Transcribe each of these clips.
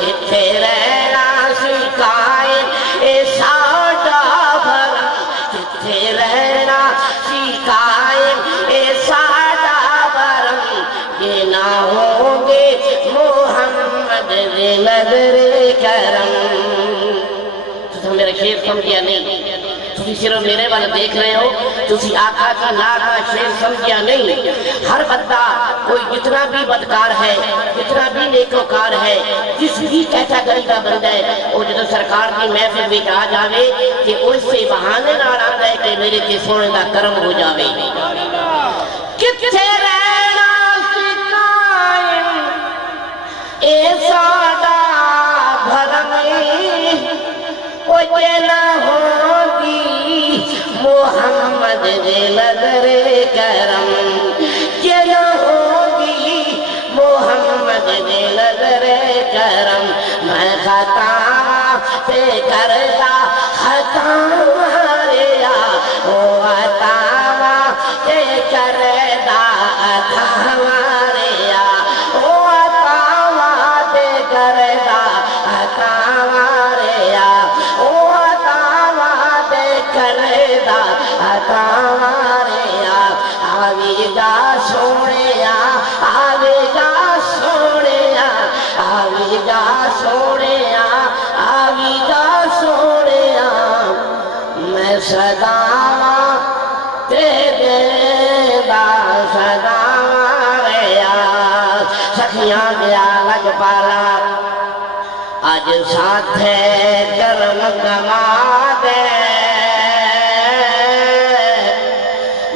کتھے رہنا سکھائے اے ساڈا بھرم کتھے رہنا سکھائے اے ساڈا بھرم یہ نہ ہوں گے محمد دے نظر کرم تو میرا شیر سمجھیا نہیں تسی صرف میرے والا دیکھ رہے ہو تسی آقا کی نعت کا شیر سمجھیا نہیں ہر بندہ کوئی جتنا بھی بدکار ہے جتنا بھی نیکوکار ہے جس بھی کیٹیگری کا بندہ ہے وہ جدو سرکار کی محفل میں آ جاوے کہ اس سے بہانے نہ آتا ہے کہ میرے کے سونے کا کرم ہو جاوے کتھے رہنا سکھائیں اے ساڈا بھرم وہ نہ ہوگی محمد دے نظر کرم یہ نہ ہوگی محمد دے نظر کرم میں خطا سے کرتا خطا ماریا وہ عطا سے کرتا عطا ماریا وہ عطا سے کرتا عطا ماریا آوے گا سونیا آوے گا سونیا آوے گا سونیا آوے گا سونیا میں صدا تیرے دا صدا ریا سکھیاں دیا لگ پالا آج ساتھ ہے کرم کما دے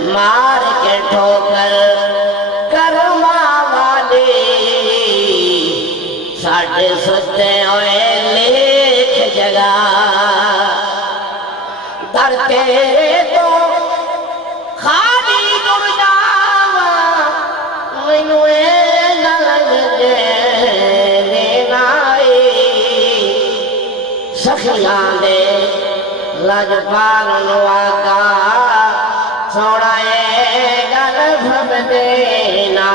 مار کے ٹھوکر کرما والے ساڑھے ستے ہوئے لکھ جگہ در تیرے تو خالی گر جاوا مینوے نلگ دینا سخیاں دے لجپال نواقع سوڑائے گل بھب دینا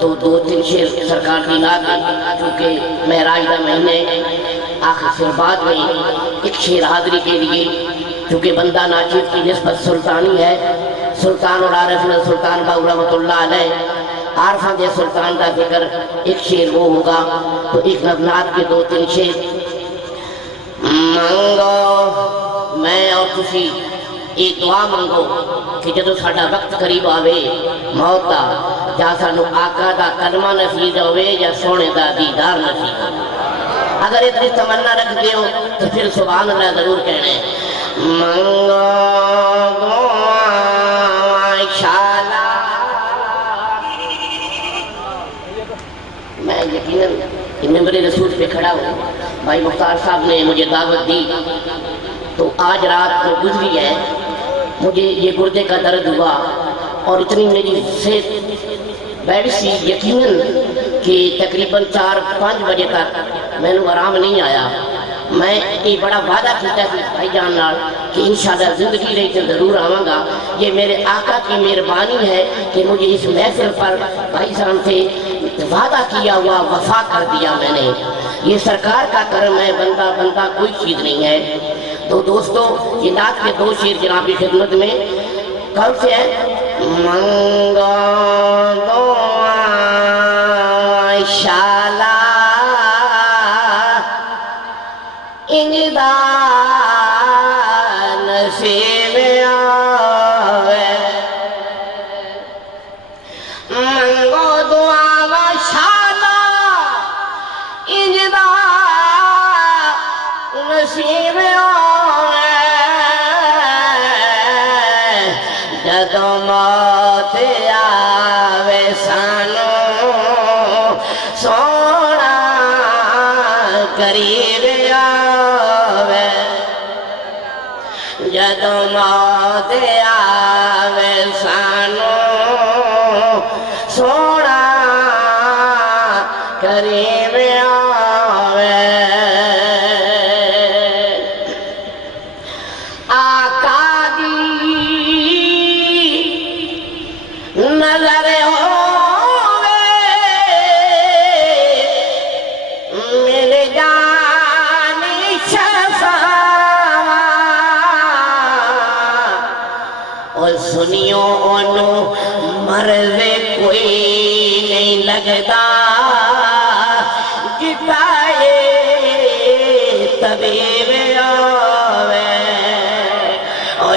تو دو تین شیر سرکار کی نعت چونکہ معراج کا مہینے آخر سے بعد میں ایک شیر حاضری کے لیے چونکہ بندہ ناچیز کی نسبت سلطانی ہے سلطان اور عارف سلطان باو رحمت اللہ علیہ عارفان دے سلطان کا ذکر ایک شیر وہ ہوگا تو ایک نظمات کے دو تین شیر منگو میں اور تسی ایک دعا منگو کہ جدو ساڑھا وقت قریب آوے موت دا جا سانو آقا دا کلمہ نصیب ہوئے یا سونے دا دیدار نصیب ہوئے اگر اتنی تمنا رکھ دیو تو پھر سبحان اللہ ضرور کہنے منگو دعا انشاءاللہ میں یقیناً ممبر رسول پہ کھڑا ہوں بھائی مختار صاحب نے مجھے دعوت دی تو آج رات جو گزری ہے مجھے یہ گردے کا درد ہوا اور اتنی میری صحت بیٹھ سی یقیناً کہ تقریباً 4-5 بجے تک میں نے آرام نہیں آیا میں یہ بڑا وعدہ کیتا کہ بھائی جان نال کہ انشاءاللہ زندگی رہی تو ضرور آواں گا یہ میرے آقا کی مہربانی ہے کہ مجھے اس محفل پر بھائی صاحب سے وعدہ کیا ہوا وفا کر دیا میں نے یہ سرکار کا کرم ہے بندہ کوئی چیز نہیں ہے تو دوستو یہ نعت کے دو شیر جناب کی خدمت میں کل سے ہے منگو دعا انشاءاللہ انجدہ نصیب آوے منگو دعا انشاءاللہ انجدہ نصیب آوے جدو موت آوے سانو سونا قریب آوے جدو موت آوے سانو سونا قریب آوے آقا دی نظر ہووے سنیو انو مرض کوئی نہیں لگتا جتائے طبیب آوے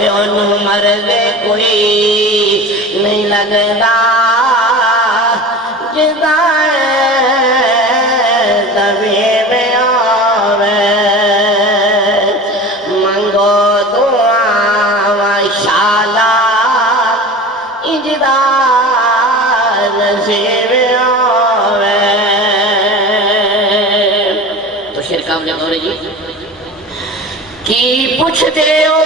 انو مرض کوئی نہیں لگتا جتائے طبیب آوے منگو دعا وشالا اجدا نصیب آوے تو شیر کام جب دورے جی کی پوچھتے ہو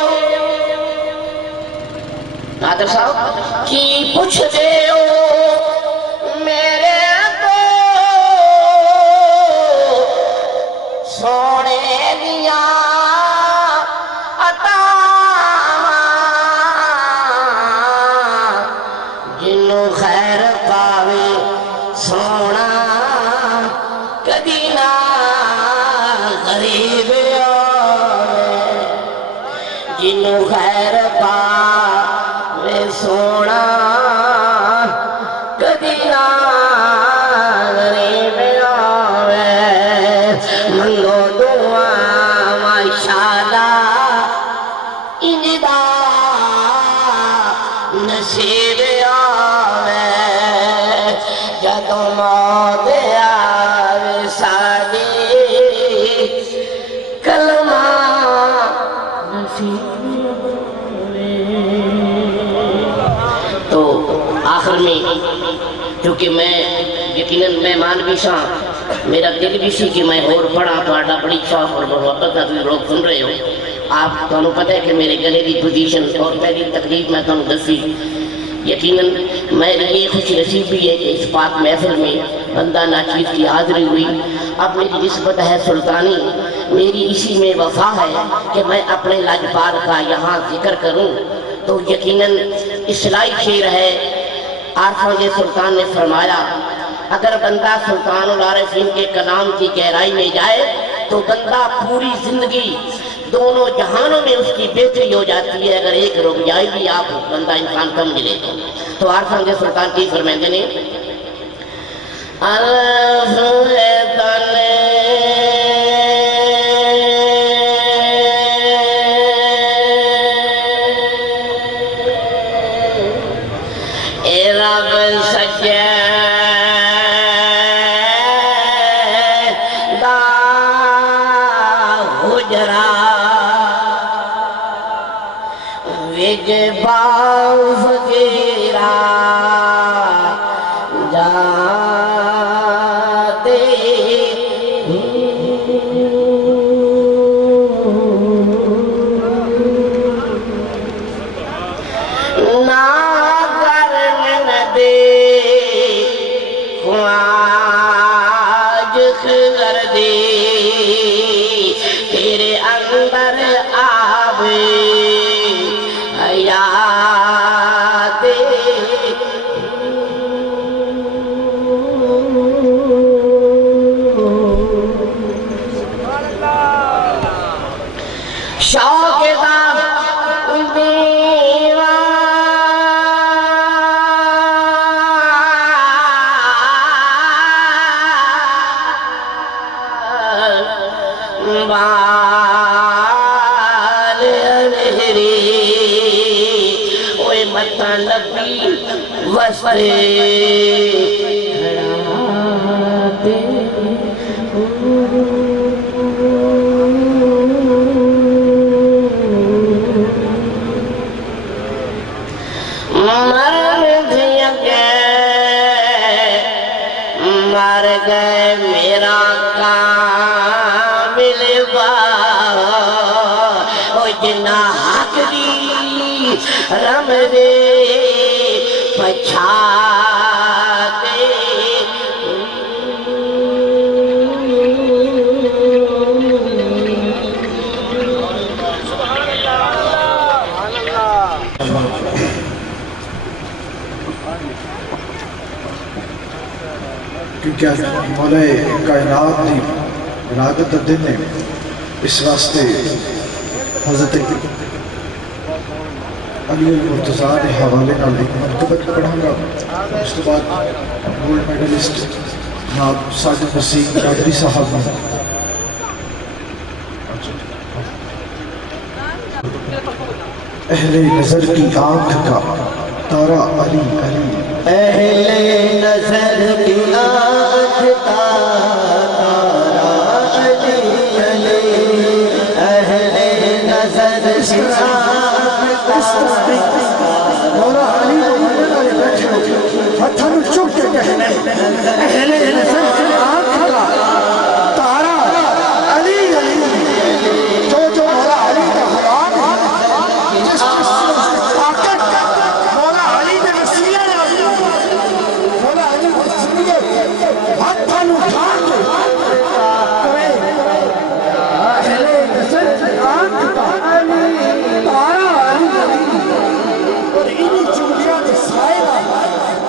نادر صاحب کی پوچھتے ہو میرے کو سونے دیا عطا جنوں خیر پاوے سونا کدی نہ غریب آوے جنوں خیر پاوے سونا کدی نہ غریب آوے منگو دعا ماشاءاللہ انجدا نصیب آوے جدوں موت آوے ساڈی کلمہ نصیب آوے تو آخر میں کیونکہ میں یقیناً مہمان بھی سا میرا دل بھی سی کہ میں اور پڑھا پڑھا بڑی شوق اور محبت ہے تم لوگ سن رہے ہو آپ تمہیں پتہ ہے کہ میرے گلے کی پوزیشن اور پہلی تقریب میں تمہیں دسی یقیناً میرے لیے خوش نصیب بھی ہے کہ اس پاک محفل میں بندہ ناچیز کی حاضری ہوئی اب میری نسبت ہے سلطانی میری اسی میں وفا ہے کہ میں اپنے لاجپال کا یہاں ذکر کروں تو یقیناً اصلاحی شعر ہے عارفوں کے سلطان نے فرمایا اگر بندہ سلطان العارفین کے کلام کی گہرائی میں جائے تو بندہ پوری زندگی دونوں جہانوں میں اس کی بہتری ہو جاتی ہے اگر ایک رک جائے بھی آپ بندہ انسان کم ملے تو عارفوں کے سلطان کی فرمائندے نے رب سجدہ حجرہ وج باو فقیرہ جاتے نا خواج خگر دے تیرے اندر آوے حیات شوق دا بال انہری اوے متا لبی وستے کھڑاتے مر گئے میرا کامل او جنا حق دی رم دے پچھاتے کیونکہ مولا کائنات دی ارادت دن نے اس واسطے حضرت علی المرتضیٰ کے حوالے نال ایک منقبت پڑھاں گا، اس کے بعد گولڈ میڈلسٹ جناب ساجد وسیم قادری صاحب نے اہل نظر کی آنکھ کا تارا علی علی، اہل نظر کی آنکھ کا تارا علی علی، اہل نظر کی آنکھ کا مولا علی ہتھاں نوں چک کے کہنا اہل نظر کی آنکھ کا تارا علی علی، جو مولا علی کا حرام ہے، جس طاقت مولا علی نے وسیلہ نازل مولا علی کے وسیلے ہتھاں نوں اٹھا کے اہل نظر کی آنکھ کا تارا علی علی، اور انہی چوڑیاں کے سائے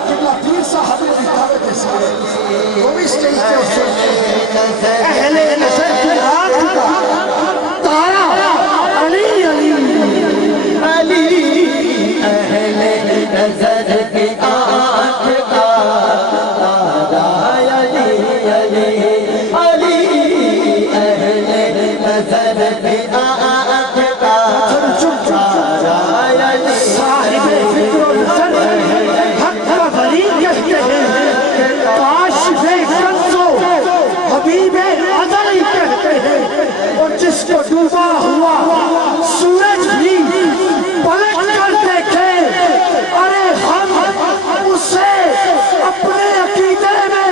قبلہ پیر صاحب نے دعوت کے سائے وہ بھی سٹیج پہ اسے اہل نظر کی آنکھ کا تارا علی علی علی، اہل نظر کی آنکھ کا تارا علی علی علی، اہل نظر کی آنکھ کا تارا علی، صاحب فکر و نظر حق کا ولی کہتے ہیں، کاشف کنز و حبیب ازلی کہتے ہیں، اور جس کو ڈوبا ہوا سورج بھی پلٹ کر دیکھے، ارے ہم اسے اپنے عقیدے میں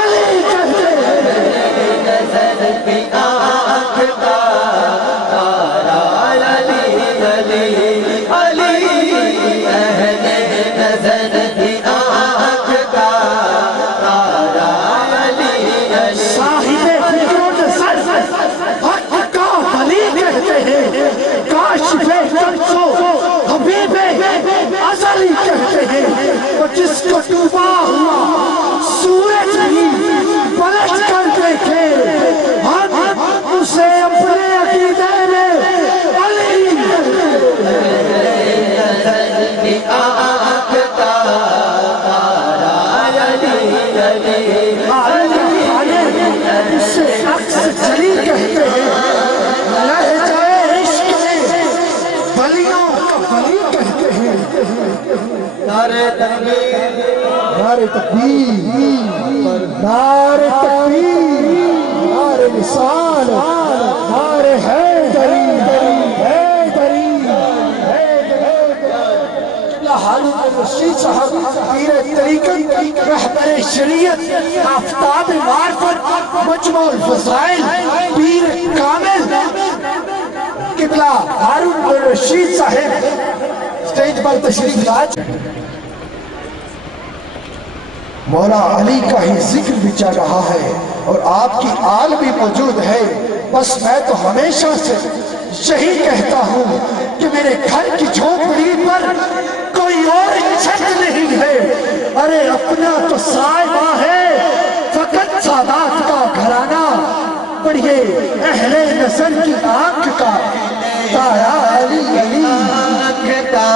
علی کہتے ہیں، نظر کی آنکھ کا تارا علی علی علی، اہل نظر کی آنکھ کا تارا علی علی، صاحب فکر و نظر حق کا ولی کہتے ہیں، کاشف کنز و حبیب ازلی کہتے ہیں، اور جس کو ڈوبا ہوا سورج بھی پلٹ کر دیکھے، ہم اسے اپنے عقیدے میں علی نظر کی آنکھ کا تارا علی علی علی اسے عکس جلی کہتے ہیں، لہجہ عشق میں ولیوں کا ولی کہتے ہیں، نعرہ تکبیر، نعرہ تکبیر، نعرہ تکبیر، نعرہ نثار، نعرہ حیدری، حیدری، قبلہ ہارون الرشید صاحب پیر طریقت، رہبر شریعت، آفتاب معرفت، مجمع الفضائل، پیر کامل قبلہ ہارون الرشید صاحب سٹیج پر تشریف لاج۔ مولا علی کا ہی ذکر بھی چل رہا ہے اور آپ کی آل بھی موجود ہے، بس میں تو ہمیشہ سے یہی کہتا ہوں کہ میرے گھر کی جھونپڑی پر کوئی اور چھت نہیں ہے، ارے اپنا تو صاحبہ ہے فقط سادات کا گھرانہ، پڑھیے اہل نظر کی آنکھ کا تارا علی علی، آنکھ کا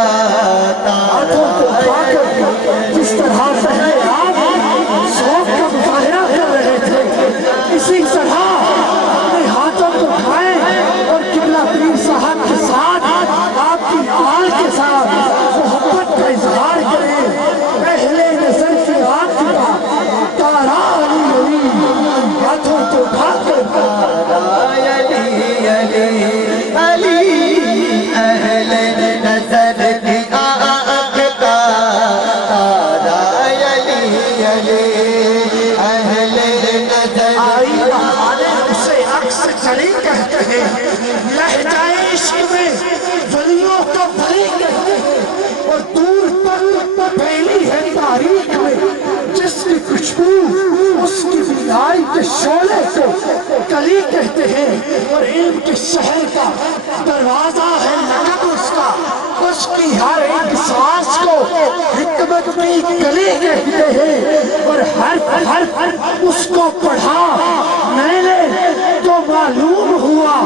آنکھوں کو اٹھا کر جس طرح سے آپ ذوق کا مظاہرہ کر رہے تھے، اسی طرح اپنے ہاتھوں کو اٹھائیں اور قبلہ پیر صاحب کے ساتھ آپ کی آل کے ساتھ محبت کا اظہار کریں، اہل نظر کی آنکھ کا تارا علی علی، ہاتھوں کو اٹھا کر علی علی علی، اہل نظر کی آنکھ کا تارا علی علی، اہل نظر آئی بہانے اسے عکس جلی کہتے ہیں، لہجہ عشق میں ولیوں کا ولی کہتے ہیں، اور دور تک پھیلی ہے تاریخ میں جس کی خوشبو اس کی بیدائی کے شعلے کو کلی کہتے ہیں، اور علم کے شہر کا دروازہ ہے لقب اس کا، اس کی ہر ایک سانس کو حکمت کی کلی کہتے ہیں، اور ہر اس کو پڑھا میں نے تو معلوم ہوا،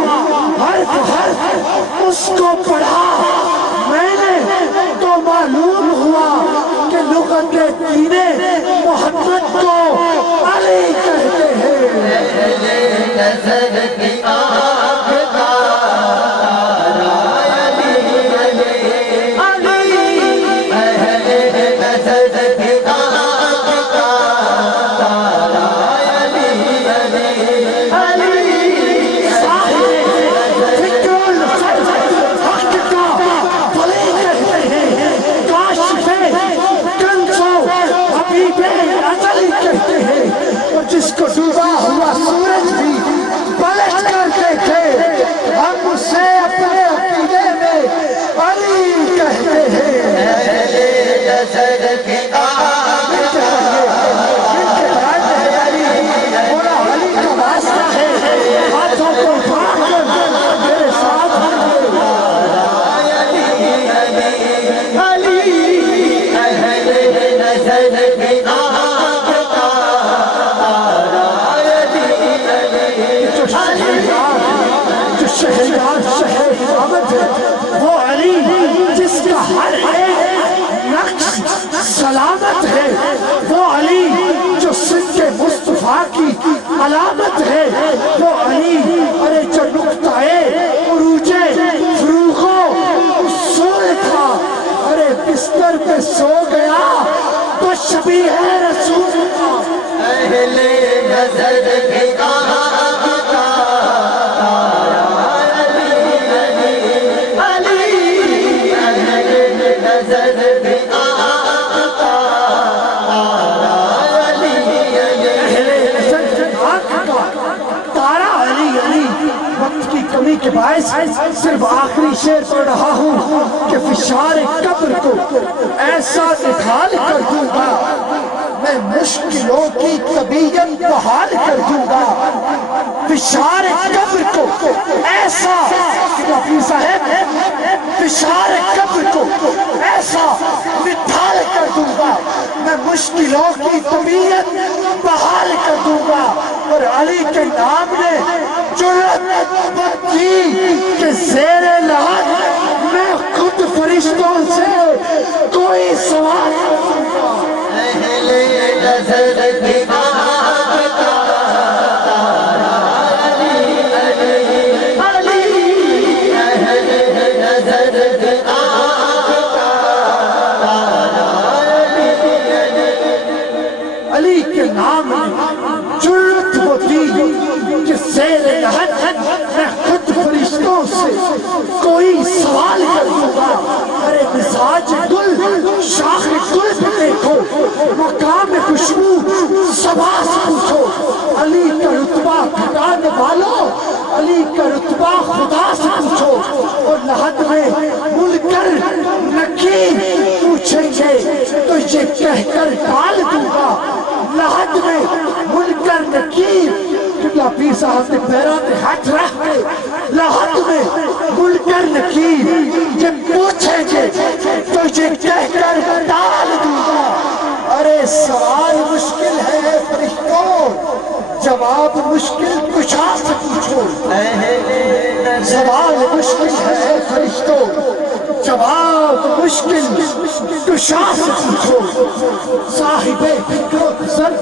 ہر اس کو پڑھا میں نے معلوم ہوا کہ لغت دین محمد کو علی کہتے ہیں۔ نظر کی آنکھ کا تارا علی علی علی، اہل نظر کی آنکھ کا تارا علی علی علی، صاحب فکر الفرد وقت کا ولی کہتے ہیں، کاشف کنز و حبیب ازلی کہتے ہیں، اور جس کو ڈوبا ہوا سورج بھی پلٹ کر دیکھے ہم اسے اپنے عقیدے میں علی کہتے ہیں۔ اہل نظر کی آنکھ کا بولا علی کا واسطہ ہے، ہاتھوں کو اٹھا کر میرے ساتھ علی علی، اہل نظر کی آنکھ کا تارا علی علی علی، جو شہریار شہر حامد ہے وہ علی جس کا ہر ایک نقش سلامت ہے، وہ علی جو صدق مصطفیٰ کی علامت ہے، وہ علی ارے جو نقطۂ عروج فروغ و اصول تھا، ارے بستر پہ سو گیا تو شبیہ رسول تھا۔ اہل نظر کی آنکھ کا تارا علی علی علی، اہل نظر کی آنکھ کا تارا علی علی، تارا علی علی۔ وقت کی کمی کے باعث صرف آخری شعر پڑھ رہا ہوں کہ فشار قبر کو ایسا نکھال کر دوں گا، میں مشکلوں کی طبیعت بحال کر دوں گا، فشار قبر کو ایسا رفیع صاحب فشار قبر کو ایسا نکھال کر دوں گا، میں مشکلوں کی طبیعت بحال کر دوں گا، اور علی کے نام نے جرأت کی کہ زیر لحد میں خود فرشتوں سے کوئی سوال اہل نظر کی آنکھ کا تارا علی علی علی، اہل نظر کی آنکھ کا تارا علی علی، علی کے نام میں جرأت ہوتی کہ زیر لحد میں خود فرشتوں سے کوئی سوال کر دوں گا، ارے مزاج گل شاخ گل پہ دیکھو، مقام خوشبو صبا سے پوچھو، علی کا رتبہ گھٹانے والوں علی کا رتبہ خدا سے پوچھو، اور لحد میں منکر نکیر پوچھیں گے تو یہ کہہ کر ڈال دوں گا، لحد میں منکر نکیر قبلہ پیر صاحب نے پیروں پہ ہاتھ رکھ کے لحد میں منکر نکیر یہ پوچھیں گے تو یہ کہہ کر ڈال دوں گا، ارے سوال مشکل ہے فرشتوں جواب مشکل کشا سے پوچھو، سوال مشکل ہے فرشتوں جواب مشکل کشا سے پوچھو، صاحب فکر و نظر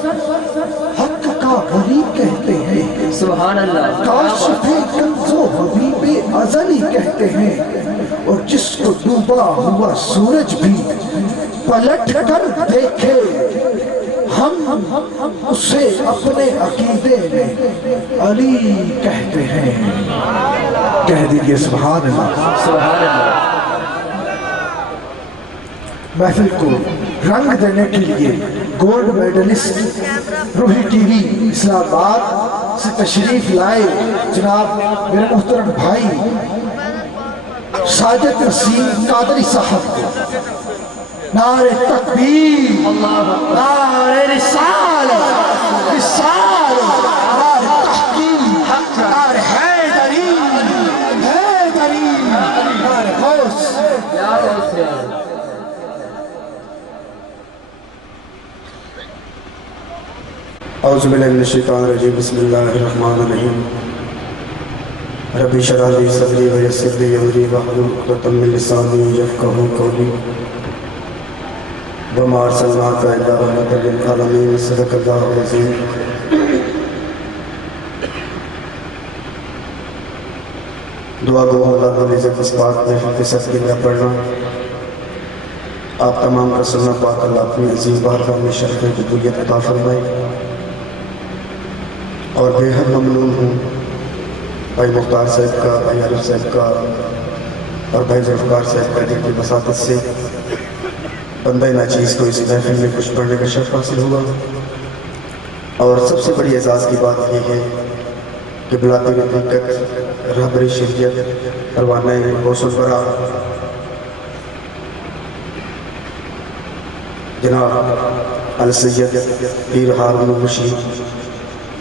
حق کا ولی کہتے ہیں، سبحان اللہ، کاشف کنز و حبیب ازلی کہتے ہیں، اور جس کو ڈوبا ہوا سورج بھی پلٹ کر دیکھے ہم اسے اپنے عقیدے میں علی کہتے ہیں۔ کہہ دیجئے سبحان اللہ۔ سبحان اللہ۔ محفل کو رنگ دینے کے لیے گولڈ میڈلسٹ روحی ٹی وی اسلام آباد سے تشریف لائے جناب میرے محترم بھائی ساجد نسیم قادری صاحب کو نعرہ تکبیر، نعرہ رسالت، نعرہ تحقیق، نعرہ حیدری، نعرہ غوث۔ اعوذ باللہ من الشیطان الرجیم، بسم اللہ الرحمن الرحیم، رب اشرح لی صدری ویسر لی امری واحلل عقدۃ من لسانی یفقہوا قولی۔ وما ارسلناک الا رحمۃ للعالمین صدق اللہ العظیم۔ دعا گو اللہ رب العزت اس بات میں کے ساتھ میں پڑھنا آپ تمام کا سننا پاک اللہ اپنی عظیم بارگاہ میں شرف قبولیت عطا فرمائے، اور بے حد ممنون ہوں بھائی مختار صاحب کا، بھائی عارف صاحب کا اور بھائی ذوالفقار صاحب کا، جن کی وساطت سے بندہ ناچیز کو اس محفل میں کچھ پڑھنے کا شرف حاصل ہوا۔ اور سب سے بڑی اعزاز کی بات یہ ہے کہ بلاتے حقیقت رہبر شریعت پروانہ غوث الورا جناب السید پیر ہارون رشید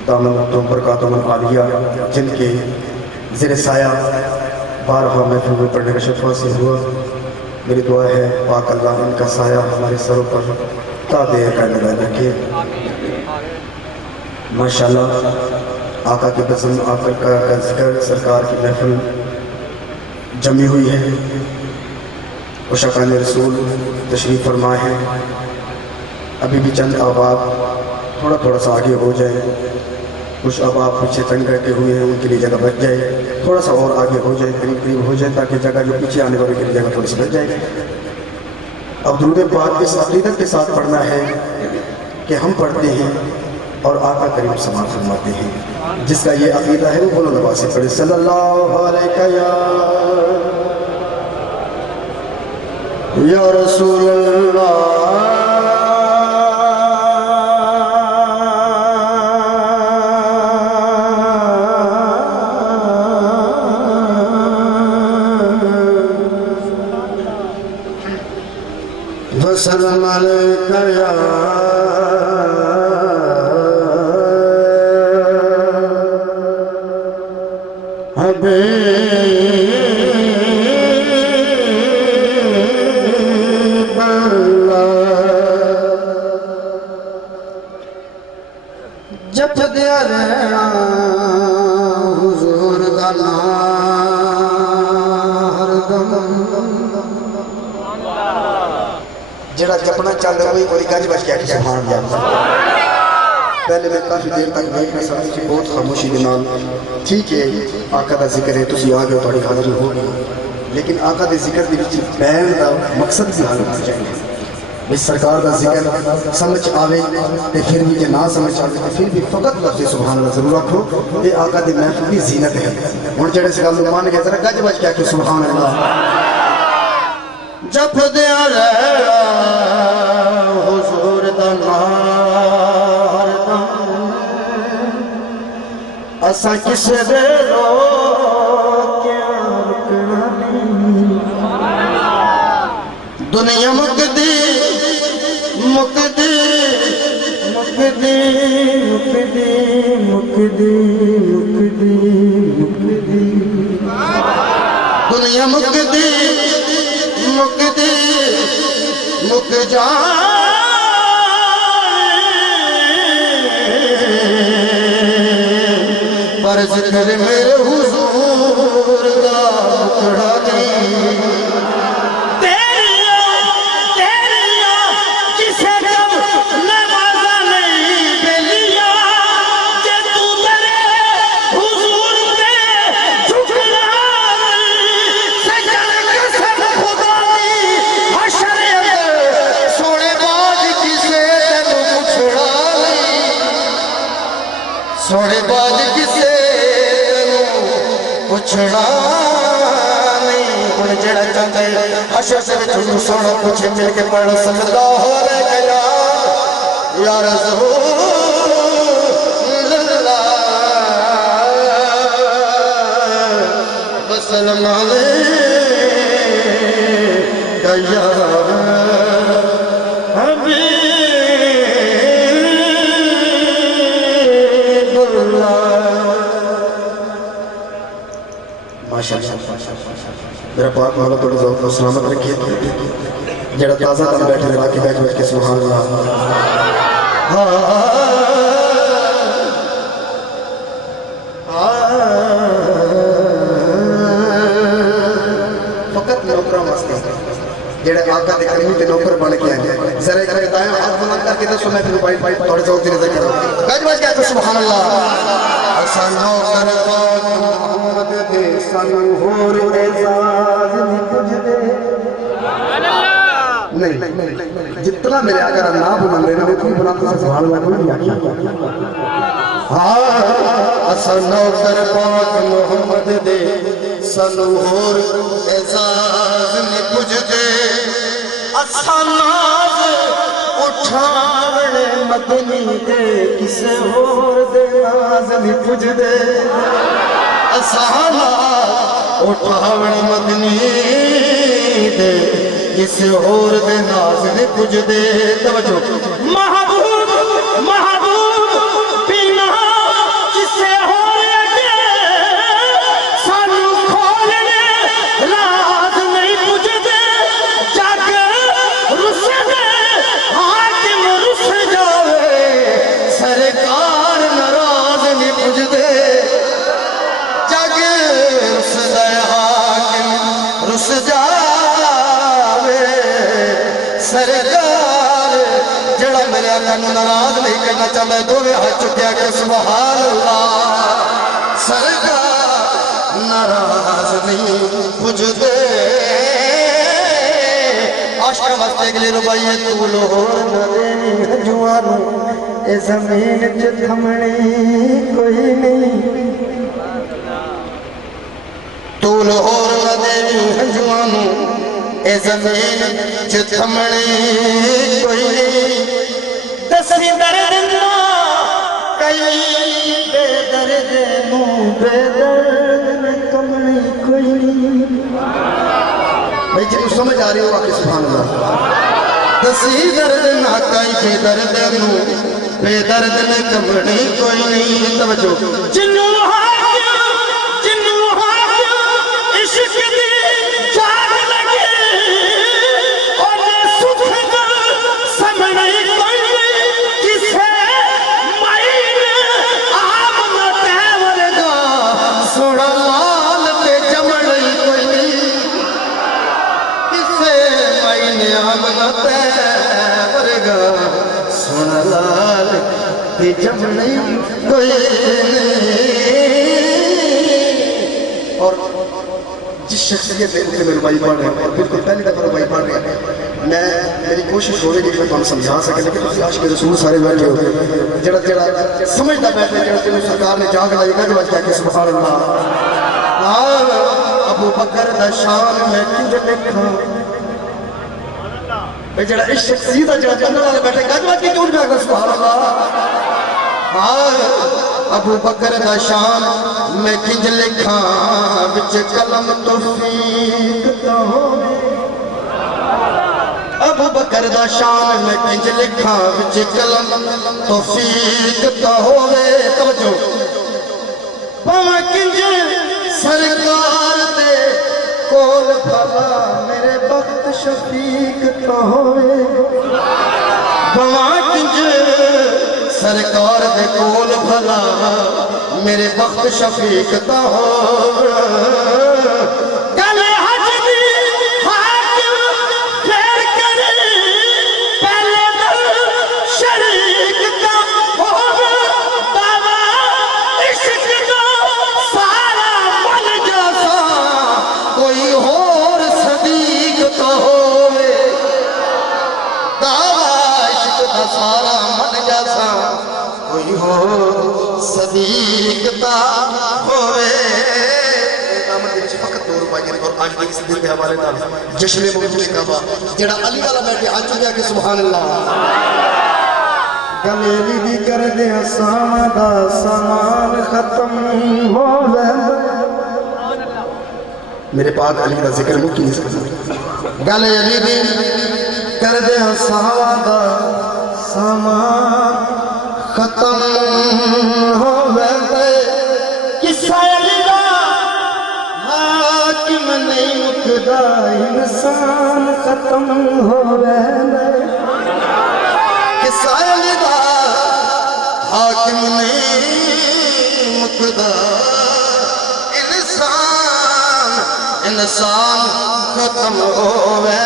دامن برکاتہم العالیہ، جن کے زیر سایہ بارہا محفل میں پڑھنے کا شرف حاصل ہوا، میری دعا ہے پاک اللہ ان کا سایہ ہمارے سروں پر تا دے کرنے رکھے۔ ماشاءاللہ آقا کے بزم، آقا کا ذکر، سرکار کی محفل جمی ہوئی ہے، عشاقان رسول تشریف فرما ہے۔ ابھی بھی چند احباب تھوڑا سا آگے ہو جائے، کچھ احباب پیچھے تنگ رہتے ہوئے ہیں، ان کے لیے جگہ بچ جائے، تھوڑا سا اور آگے ہو جائے، قریب ہو جائے، تاکہ جگہ جو پیچھے آنے والے کے لیے جگہ تھوڑی سی بچ جائے۔ اب درود پاک اس عقیدت کے ساتھ پڑھنا ہے کہ ہم پڑھتے ہیں اور آقا کریم سماعت فرماتے ہیں، جس کا یہ عقیدہ ہے وہ بلند آواز سے پڑھے صلی اللہ علیہ یا رسول اللہ۔ وسلم علیکہ یا حبیب اللہ۔ جپ دیا رہنا حضور دا نام ہر دم، جڑا جپنا چاہتا ہوئی کوئی گج بچ کے سبحان اللہ۔ پہلے میں کافی دیر تک دیکھ نہ سکتی کہ بہت خاموشی کے نام ٹھیک ہے آقا دا ذکر ہے، تسی آگے تھوڑی حاضری ہوگی، لیکن آقا دے ذکر دی وچ بیان دا مقصد بھی حل ہو جائے۔ اس سرکار دا ذکر سمجھ آوے تے پھر بھی جے نہ سمجھ آوے تے پھر بھی فقط لفظ سبحان اللہ ضرور رکھو، یہ آقا دی محفل دی زینت ہے۔ ہن جڑے سے گل مان گئے ذرا گج بچ کے سبحان اللہ۔ جپ دیا رہنا حضور دا نام ہر دم، اساں کسے دے روکیا رکنا نہیں، دنیا مکدی مکدی مکدی مکدی مکدی مکدی مکدی، دنیا مکدی مکدی مک جائے، پر ذکر میرے حضور دا مکڑا نہیں۔ سوڑے باج کسے پوچھنا نہیں، ان جڑا چاہتے حشر سے چھوڑو سوڑا پوچھے مل کے پڑھ صلی اللہ علیہ یا رسول اللہ وسلم علیہ یا میرا پاک مولا توڑا ذوق و سلامت رکھے، جڑا تازہ تم بیٹھے لگا کے بیٹھ کے سبحان اللہ۔ فقط نوکرہ واسطے جڑے آقا دے کریمی تے نوکر بن کے آئے ذرا ایک میرے دائیں ہاتھ بلند کر کے دسو میں پھر بھائی تھوڑے سے ہوتی نظر کروں گج بج گیا تو سبحان اللہ اسانو کر پاک محمد دے سانو ہور اعزاز کچھ دے نہیں جتنا میرے آقا نام بلند رہے نا اتنی بلند سے سبحان اللہ بلند اسانو کر پاک محمد دے سانو ہور اعزاز کچھ دے اساناز اٹھاونے مدنی دے کسے ہور دے ناز نہیں پوچھ دے اساناز اٹھاونے مدنی دے کسے ہور دے ناز نہیں پوچھ دے توجہ محبوب محبوب بینا کسے ہور دے سانو کھولنے راز نہیں پوچھ دے جگ رس دے حاکم رس جاوے سرکار ناراض نہیں پوچھ دے جگ رس دے حاکم رس جاوے سرکار جڑا میرے آقا نو ناراض نہیں کرنا چاہتا ہے دوویں ہاتھ چکیا کہ سبحان اللہ سرکار ناراض نہیں پوچھ دے عاشق واسطے کے لیے ربائی تو لوہور نہ دینی جوانو اے زمین چ تھمنی کوئی نہیں تو لوہور نہ دینی جوانو اے زمین چ تھمنی کوئی نہیں دسی درد نہ کئی بے درد نو بے درد میں تھمنی کوئی نہیں بھائی جب سمجھ آ رہی ہو آکے سبحان اللہ دسی درد نہ کئی بے درد نو بے درد میں کمڑی کوئی نہیں توجہ جنو عشق دی جاگ لگے اور سکھ دا سمنے کوئی کسے مائن آمنا تیور گا سوڑا لال پہ جمڑی کوئی کسے مائن آمنا تیور گا سوڑا لال پہ جمڑی کوئی اور جس شخصیت میں میرے بھائی پڑھ رہے ہیں اور بالکل پہلی دفعہ بھائی پڑھ رہے ہیں میں میری کوشش ہو رہی ہے کہ میں تمہیں سمجھا سکے لیکن تسی عاشق رسول سارے بیٹھے ہو جڑا سمجھتا بیٹھے جڑا تینوں سرکار نے جاگ لائی گج بج کہہ کے سبحان اللہ ابو بکر دا شان میں کنج لکھاں جڑا اس شخصیت دا جڑا جنرل والے بیٹھے گج بج کے کیوں نہیں کہہ سبحان اللہ ابو بکر دا شان میں کنج لکھاں وچ قلم توفیق تا ہووے ابو بکر دا شان میں کنج لکھاں وچ قلم توفیق تا ہووے توجہ پاویں کنج سرکار دے کول بھلا میرے بخت شفیق تا ہووے پاویں کنج سرکار دے کول بھلا میرے بخت شفیق تا ہو گلے حج دی حاکم پھیر کرے پہلے دل شریک تا ہو دعویٰ عشق دا سارا من جاسا کوئی اور صدیق تا ہووے دعویٰ عشق دا سارا من جاسا کوئی ہو صدیق تا ہوئے نامت دیکھ فقط 2 روپائے اور آج بھی اس دن کے حوالے نال جشن موجود کعبہ جڑا علی والا بیٹھے آج چکیا کہ سبحان اللہ گلیلی بھی کر دے ساما دا سامان ختم ہوئے میرے پاک علی دا ذکر مکی نہیں سکتا گلیلی بھی کر دے ساما دا سامان ختم ہوئے قصہ علی دا حاکم نہیں مکدا انسان ختم ہوئے قصہ علی دا حاکم نہیں مکدا انسان ختم ہوئے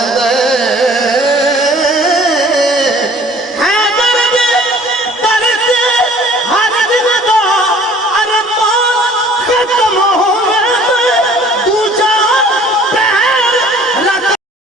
کا موت